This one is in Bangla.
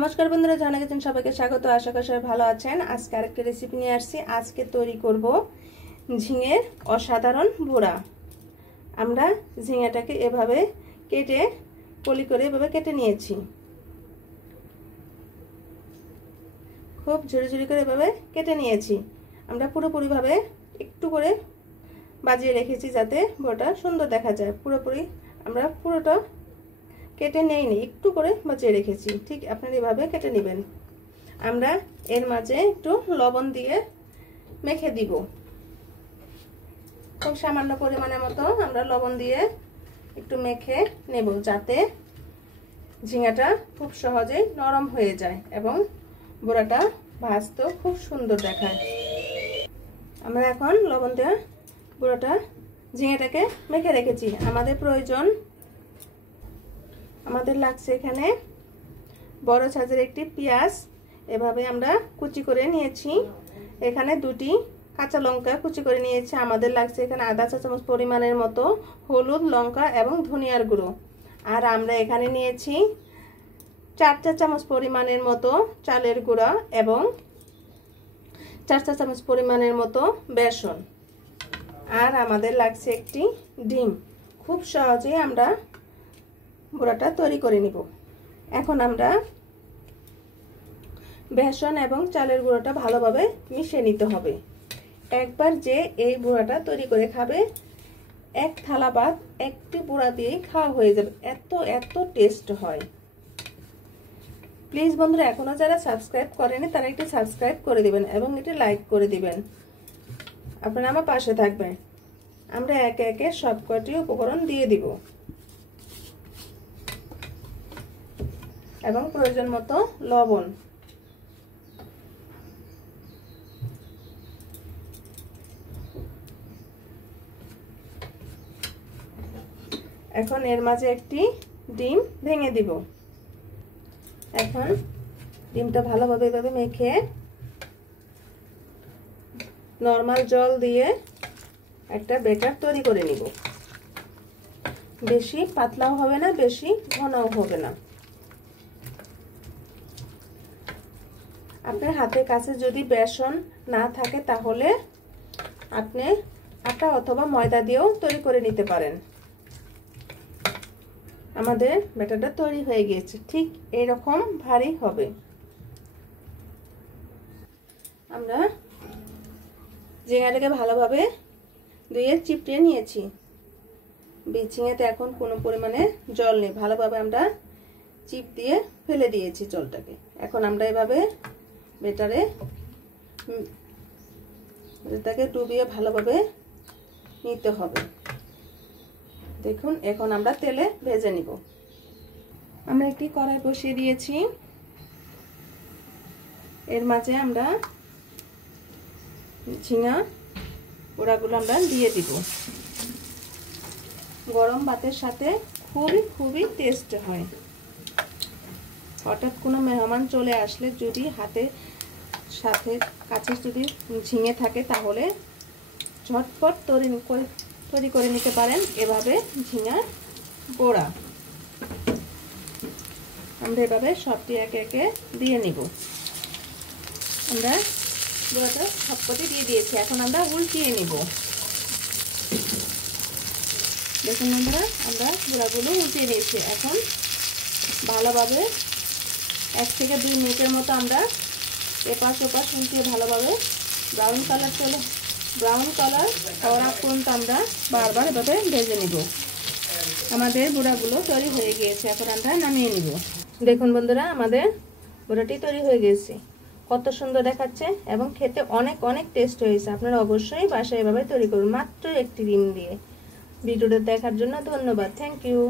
নমস্কার বন্ধুরা, জানা গেছেন সবাইকে স্বাগত। আশা করি সবাই ভালো আছেন। আজকে আরেকটা রেসিপি নিয়ে আসছি। আজকে তৈরি করব ঝিঙের অসাধারণ বড়া। আমরা ঝিঙেটাকে এভাবে কেটে পলি করে এভাবে কেটে নিয়েছি। খুব ঝুড়ি ঝুড়ি করে এভাবে কেটে নিয়েছি। আমরা পুরোপুরিভাবে একটু করে বাজিয়ে রেখেছি যাতে বড়াটা সুন্দর দেখা যায়। আমরা পুরোটা কেটে নেইনি, একটু করে বাজিয়ে রেখেছি। ঠিক আপনারা এভাবে কেটে নেবেন। আমরা এর মাঝে একটু লবণ দিয়ে মেখে দিব। খুব সামান্য পরিমাণের মতো আমরা লবণ দিয়ে একটু মেখে নেব যাতে ঝিঙাটা খুব সহজেই নরম হয়ে যায় এবং বড়াটা ভাজতেও খুব সুন্দর দেখায়। আমরা এখন লবণ দিয়ে বড়াটা ঝিঙাটাকে মেখে রেখেছি। আমাদের লাগছে এখানে বড় সাইজের একটি পেঁয়াজ, এভাবে আমরা কুচি করে নিয়েছি। এখানে দুটি কাঁচা লঙ্কা কুচি করে নিয়েছি। আমাদের লাগছে এখানে আধা চা চামচ পরিমাণের মতো হলুদ, লঙ্কা এবং ধনিয়ার গুঁড়ো। আর আমরা এখানে নিয়েছি 4 চা চামচ পরিমাণের মতো চালের গুঁড়া এবং 4 চা চামচ পরিমাণের মতো বেসন। আর আমাদের লাগছে একটি ডিম। খুব সহজেই আমরা বড়াটা তৈরি করে নিব। এখন আমরা বেসন এবং চালের গুঁড়োটা ভালোভাবে মিশিয়ে নিতে হবে। একবার যে এই বড়াটা তৈরি করে খাবে, এক থালা ভাত একটি বড়া দিয়েই খাওয়া হয়ে যাবে। এত টেস্ট হয়। প্লিজ বন্ধুরা, এখনো যারা সাবস্ক্রাইব করেনি তারা একটু সাবস্ক্রাইব করে দিবেন এবং একটু লাইক করে দিবেন। আপনারা আমার পাশে থাকবেন। আমরা একে একে সবকটি উপকরণ দিয়ে দিব এবং প্রয়োজন মতো লবণ। এখন এর মাঝে একটি ডিম ভেঙে দিব। এখন ডিমটা ভালোভাবে এভাবে মেখে নরমাল জল দিয়ে একটা ব্যাটার তৈরি করে নিব। বেশি পাতলাও হবে না, বেশি ঘনও হবে না। আপনার হাতের কাছে যদি বেসন না থাকে তাহলে আপনি আটা অথবা ময়দা দিয়েও তৈরি করে নিতে পারেন। আমাদের ব্যাটারটা তৈরি হয়ে গিয়েছে। ঠিক এরকম ভারী হবে। আমরা ঝিঙাটাকে ভালোভাবে ধুয়ে চিপড়ে নিয়েছি। ঝিঙাতে এখন কোনো পরিমাণে জল নেই। ভালোভাবে আমরা চিপ দিয়ে ফেলে দিয়েছি জলটাকে। এখন আমরা এভাবে ব্যাটারটাকে ডুবিয়ে ভালোভাবে নিতে হবে। দেখুন, এখন আমরা তেলে ভেজে নিব। আমরা একটি কড়াই বসিয়ে দিয়েছি। এর মাঝে আমরা ঝিঙা বড়াগুলো আমরা দিয়ে দিব। গরম ভাতের সাথে খুবই টেস্ট হয়। হঠাৎ কোনো মেহমান চলে আসলে যদি কাছে যদি ঝিঙে থাকে তাহলে ঝটপট তৈরি করে নিতে পারেন এভাবে ঝিঙার বড়া। আমরা এভাবে সবটি একে একে দিয়ে নিব। আমরা বড়াটা সবকটি দিয়ে দিয়েছি। এখন আমরা উল্টিয়ে নিব। দেখুন বন্ধুরা, আমরা বড়াগুলো উল্টিয়ে নিয়েছি। এখন ভালোভাবে 1 থেকে 2 মিনিটের মতো আমরা এপাশ ওপাশ উল্টিয়ে ভালোভাবে ব্রাউন কালার হওয়ার পর্যন্ত আমরা বারবার এভাবে ভেজে নিব। আমাদের বড়াগুলো তৈরি হয়ে গিয়েছে। এখন আমরা নামিয়ে নিব। দেখুন বন্ধুরা, আমাদের বড়াটি তৈরি হয়ে গেছে। কত সুন্দর দেখাচ্ছে এবং খেতে অনেক টেস্ট হয়েছে। আপনারা অবশ্যই বাসায় এভাবে তৈরি করুন, মাত্র একটি ডিম দিয়ে। ভিডিওটা দেখার জন্য ধন্যবাদ। Thank you.